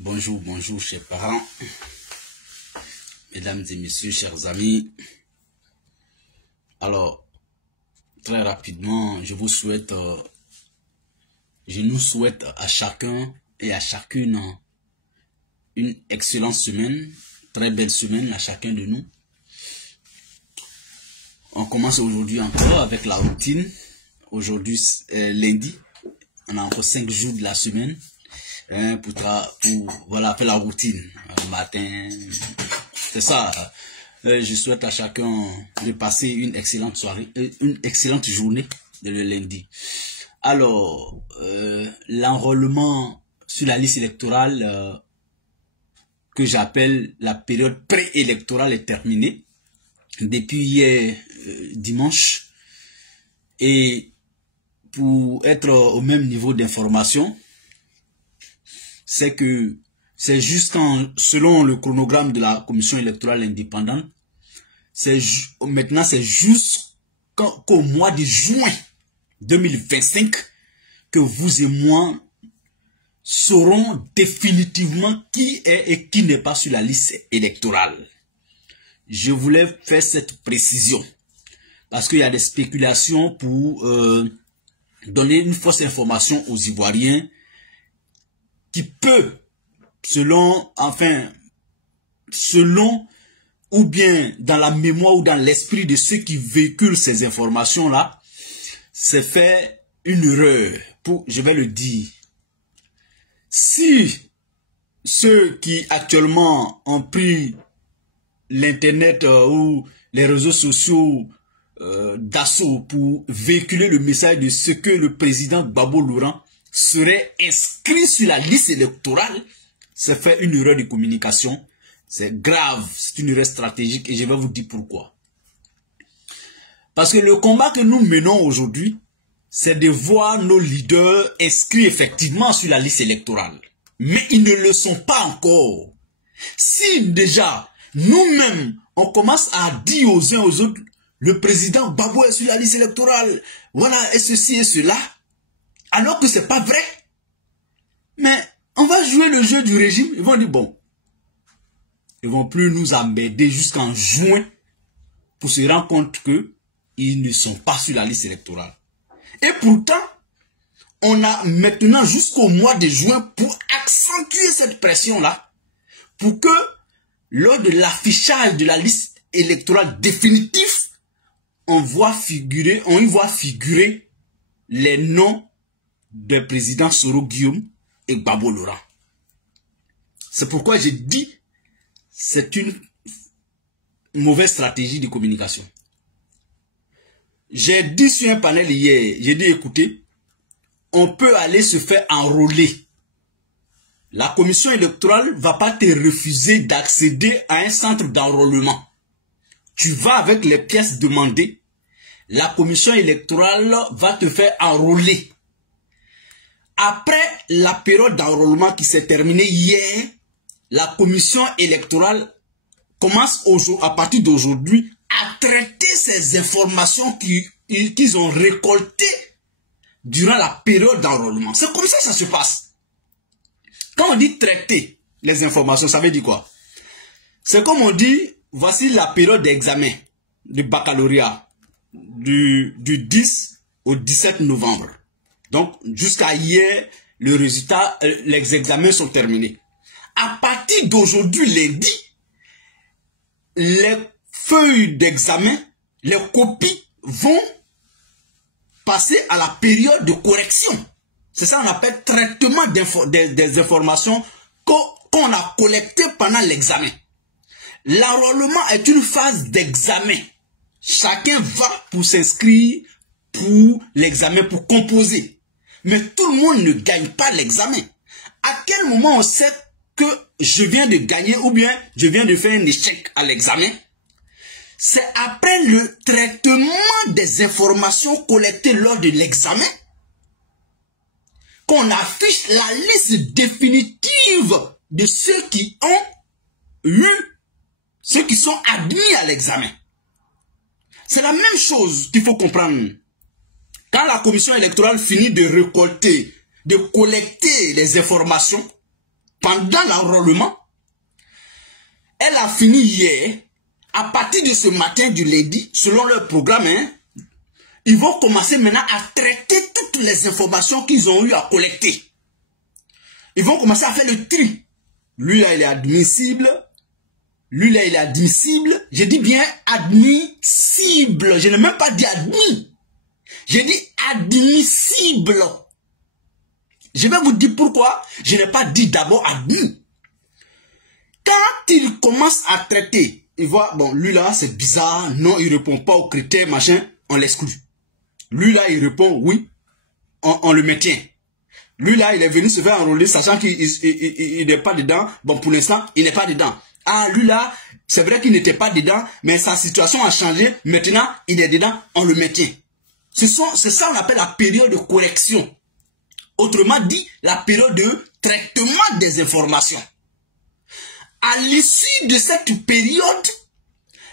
Bonjour, bonjour, chers parents, mesdames et messieurs, chers amis. Alors, très rapidement, je nous souhaite à chacun et à chacune une excellente semaine, très belle semaine à chacun de nous. On commence aujourd'hui encore avec la routine. Aujourd'hui, lundi, on a encore 5 jours de la semaine. Voilà, faire la routine le matin, c'est ça. Je souhaite à chacun de passer une excellente soirée, une excellente journée de le lundi. Alors, l'enrôlement sur la liste électorale que j'appelle la période préélectorale est terminée depuis hier dimanche. Et pour être au même niveau d'information, c'est que c'est selon le chronogramme de la commission électorale indépendante, maintenant c'est jusqu'au mois de juin 2025 que vous et moi saurons définitivement qui est et qui n'est pas sur la liste électorale. Je voulais faire cette précision parce qu'il y a des spéculations pour donner une fausse information aux Ivoiriens qui peut, selon ou bien dans la mémoire ou dans l'esprit de ceux qui véhiculent ces informations-là, c'est fait une erreur. Je vais le dire. Si ceux qui actuellement ont pris l'internet ou les réseaux sociaux d'assaut pour véhiculer le message de ce que le président Gbagbo Laurent serait inscrit sur la liste électorale, c'est fait une erreur de communication. C'est grave, c'est une erreur stratégique et je vais vous dire pourquoi. Parce que le combat que nous menons aujourd'hui, c'est de voir nos leaders inscrits effectivement sur la liste électorale. Mais ils ne le sont pas encore. Si déjà, nous-mêmes, on commence à dire aux uns aux autres, le président Gbagbo est sur la liste électorale, voilà, et ceci et cela, alors que c'est pas vrai. Mais on va jouer le jeu du régime. Ils vont dire bon. Ils vont plus nous emmerder jusqu'en juin pour se rendre compte que ils ne sont pas sur la liste électorale. Et pourtant, on a maintenant jusqu'au mois de juin pour accentuer cette pression-là. Pour que lors de l'affichage de la liste électorale définitive, on y voit figurer les noms des présidents Soro Guillaume et Gbagbo Laurent. C'est pourquoi j'ai dit c'est une mauvaise stratégie de communication. J'ai dit sur un panel hier, j'ai dit écoutez, on peut aller se faire enrôler. La commission électorale ne va pas te refuser d'accéder à un centre d'enrôlement. Tu vas avec les pièces demandées, la commission électorale va te faire enrôler. Après la période d'enrôlement qui s'est terminée hier, la commission électorale commence à partir d'aujourd'hui à traiter ces informations qu'ils ont récoltées durant la période d'enrôlement. C'est comme ça que ça se passe. Quand on dit traiter les informations, ça veut dire quoi? C'est comme on dit, voici la période d'examen du baccalauréat du 10 au 17 novembre. Donc, jusqu'à hier, le résultat, les examens sont terminés. À partir d'aujourd'hui, lundi, les feuilles d'examen, les copies vont passer à la période de correction. C'est ça qu'on appelle traitement des informations qu'on a collectées pendant l'examen. L'enrôlement est une phase d'examen. Chacun va pour s'inscrire pour l'examen, pour composer. Mais tout le monde ne gagne pas l'examen. À quel moment on sait que je viens de gagner ou bien je viens de faire un échec à l'examen? C'est après le traitement des informations collectées lors de l'examen qu'on affiche la liste définitive de ceux qui sont admis à l'examen. C'est la même chose qu'il faut comprendre. Quand la commission électorale finit de récolter, de collecter les informations, pendant l'enrôlement. Elle a fini hier. À partir de ce matin du lundi, selon leur programme, hein, ils vont commencer maintenant à traiter toutes les informations qu'ils ont eu à collecter. Ils vont commencer à faire le tri. Lui là, il est admissible. Lui là, il est admissible. Je dis bien admissible. Je n'ai même pas dit admis. J'ai dit admissible. Je vais vous dire pourquoi je n'ai pas dit d'abord admis. Quand il commence à traiter, il voit, bon, lui là, c'est bizarre, non, il répond pas aux critères, machin, on l'exclut. Lui là, il répond oui, on le maintient. Lui là, il est venu se faire enrôler, sachant qu'il n'est pas dedans. Bon, pour l'instant, il n'est pas dedans. Ah, lui là, c'est vrai qu'il n'était pas dedans, mais sa situation a changé. Maintenant, il est dedans, on le maintient. C'est ça qu'on appelle la période de correction. Autrement dit, la période de traitement des informations. À l'issue de cette période,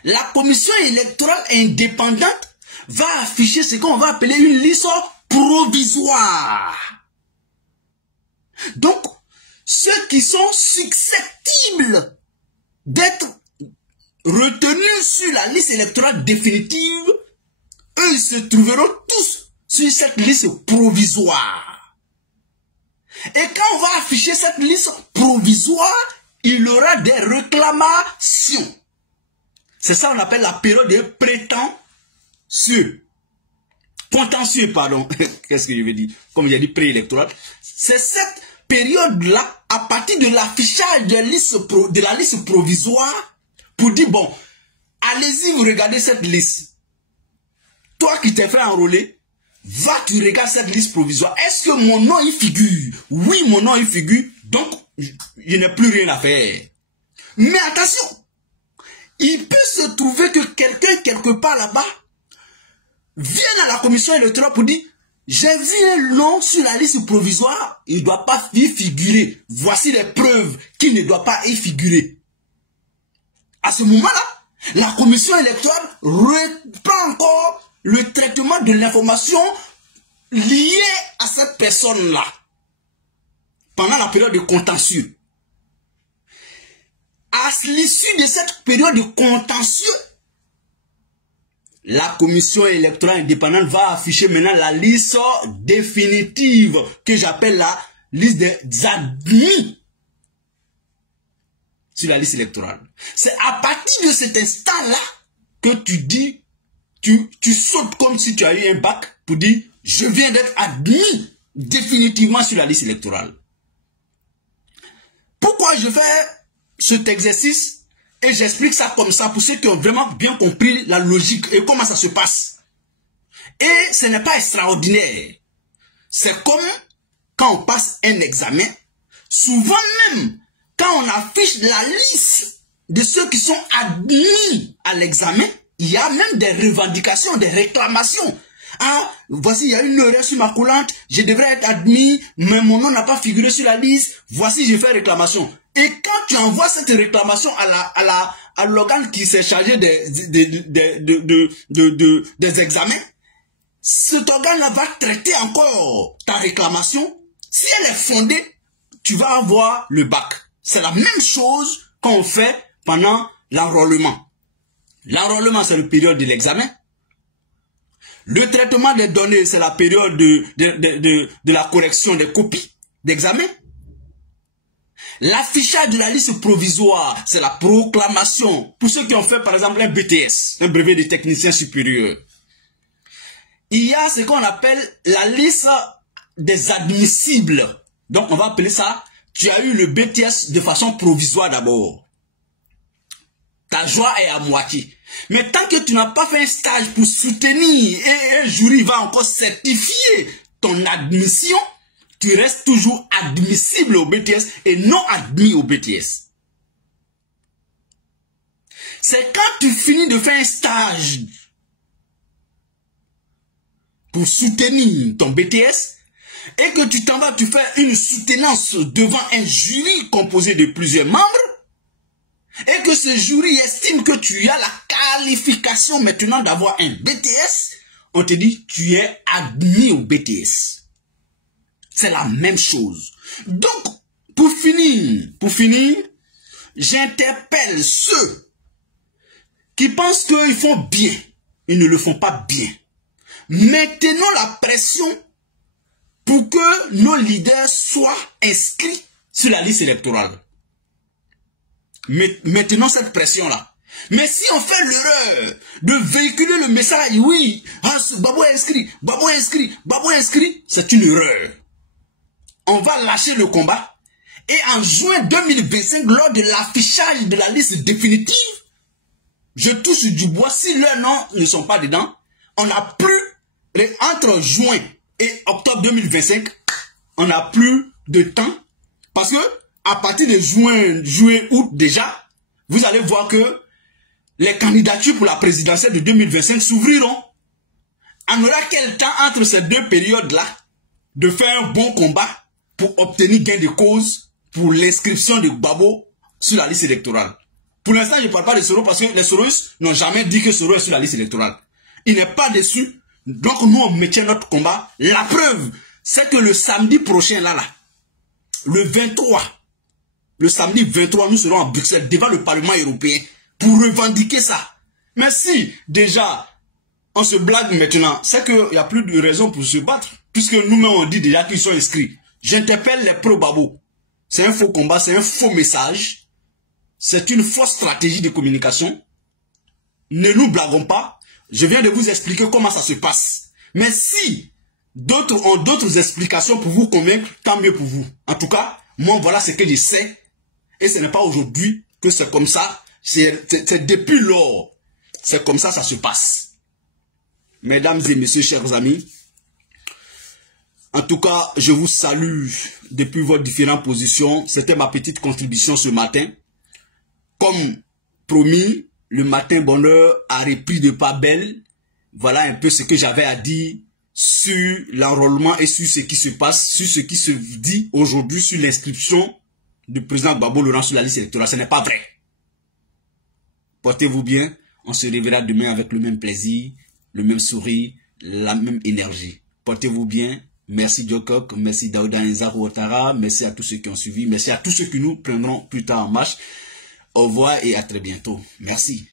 la commission électorale indépendante va afficher ce qu'on va appeler une liste provisoire. Donc, ceux qui sont susceptibles d'être retenus sur la liste électorale définitive, eux, ils se trouveront tous sur cette liste provisoire. Et quand on va afficher cette liste provisoire, il y aura des réclamations. C'est ça qu'on appelle la période de prétentieux. Contentieux, pardon. Qu'est-ce que je veux dire? Comme j'ai dit, préélectoral. C'est cette période-là, à partir de l'affichage de la liste provisoire, pour dire, bon, allez-y, vous regardez cette liste. Toi qui t'es fait enrôler, va, tu regardes cette liste provisoire. Est-ce que mon nom y figure? Oui, mon nom y figure. Donc, je n'ai plus rien à faire. Mais attention, il peut se trouver que quelqu'un quelque part là-bas vienne à la commission électorale pour dire j'ai vu un nom sur la liste provisoire, il ne doit pas y figurer. Voici les preuves qu'il ne doit pas y figurer. À ce moment-là, la commission électorale reprend encore le traitement de l'information liée à cette personne-là. Pendant la période de contentieux. À l'issue de cette période de contentieux, la commission électorale indépendante va afficher maintenant la liste définitive que j'appelle la liste des admis sur la liste électorale. C'est à partir de cet instant-là que tu dis, tu sautes comme si tu as eu un bac pour dire je viens d'être admis définitivement sur la liste électorale. Pourquoi je fais cet exercice et j'explique ça comme ça pour ceux qui ont vraiment bien compris la logique et comment ça se passe. Et ce n'est pas extraordinaire. C'est comme quand on passe un examen, souvent même quand on affiche la liste de ceux qui sont admis à l'examen, il y a même des revendications, des réclamations. Ah, voici, il y a une erreur sur ma collante, je devrais être admis, mais mon nom n'a pas figuré sur la liste, voici, j'ai fait réclamation. Et quand tu envoies cette réclamation à l'organe qui s'est chargé des examens, cet organe-là va traiter encore ta réclamation. Si elle est fondée, tu vas avoir le bac. C'est la même chose qu'on fait pendant l'enrôlement. L'enrôlement, c'est la période de l'examen. Le traitement des données, c'est la période de la correction des copies d'examen. L'affichage de la liste provisoire, c'est la proclamation. Pour ceux qui ont fait, par exemple, un BTS, un brevet de technicien supérieur. Il y a ce qu'on appelle la liste des admissibles. Donc, on va appeler ça, tu as eu le BTS de façon provisoire d'abord. Ta joie est à moitié. Mais tant que tu n'as pas fait un stage pour soutenir et un jury va encore certifier ton admission, tu restes toujours admissible au BTS et non admis au BTS. C'est quand tu finis de faire un stage pour soutenir ton BTS et que tu t'en vas, tu fais une soutenance devant un jury composé de plusieurs membres et que ce jury estime que tu as la qualification maintenant d'avoir un BTS, on te dit tu es admis au BTS. C'est la même chose. Donc, Pour finir, j'interpelle ceux qui pensent qu'ils font bien. Ils ne le font pas bien. Maintenons la pression pour que nos leaders soient inscrits sur la liste électorale. Maintenons cette pression-là. Mais si on fait l'erreur de véhiculer le message, oui, Babou est inscrit, Babou est inscrit, Babou est inscrit, c'est une erreur. On va lâcher le combat. Et en juin 2025, lors de l'affichage de la liste définitive, je touche du bois, si leurs noms ne sont pas dedans, on n'a plus, entre juin et octobre 2025, on n'a plus de temps. Parce que à partir de juin, août déjà, vous allez voir que les candidatures pour la présidentielle de 2025 s'ouvriront. On aura quel temps entre ces deux périodes-là de faire un bon combat pour obtenir gain de cause pour l'inscription de Gbagbo sur la liste électorale. Pour l'instant, je ne parle pas de Soro parce que les Soroistes n'ont jamais dit que Soro est sur la liste électorale. Il n'est pas dessus. Donc nous, on maintient notre combat. La preuve, c'est que le samedi prochain, le 23, le samedi 23, nous serons à Bruxelles devant le Parlement européen pour revendiquer ça. Mais si déjà on se blague maintenant, c'est qu'il n'y a plus de raison pour se battre. Puisque nous-mêmes on dit déjà qu'ils sont inscrits. J'interpelle les pro-Gbagbo. C'est un faux combat, c'est un faux message. C'est une fausse stratégie de communication. Ne nous blaguons pas. Je viens de vous expliquer comment ça se passe. Mais si d'autres ont d'autres explications pour vous convaincre, tant mieux pour vous. En tout cas, moi voilà ce que je sais. Et ce n'est pas aujourd'hui que c'est comme ça. C'est depuis lors. C'est comme ça se passe. Mesdames et messieurs, chers amis. En tout cas, je vous salue depuis vos différentes positions. C'était ma petite contribution ce matin. Comme promis, le matin bonheur a repris de pas belle. Voilà un peu ce que j'avais à dire sur l'enrôlement et sur ce qui se passe, sur ce qui se dit aujourd'hui sur l'inscription du président Gbagbo Laurent sur la liste électorale. Ce n'est pas vrai. Portez-vous bien. On se reverra demain avec le même plaisir, le même sourire, la même énergie. Portez-vous bien. Merci Djokok, merci Daouda Nzaro Ouattara, merci à tous ceux qui ont suivi, merci à tous ceux qui nous prendront plus tard en marche. Au revoir et à très bientôt. Merci.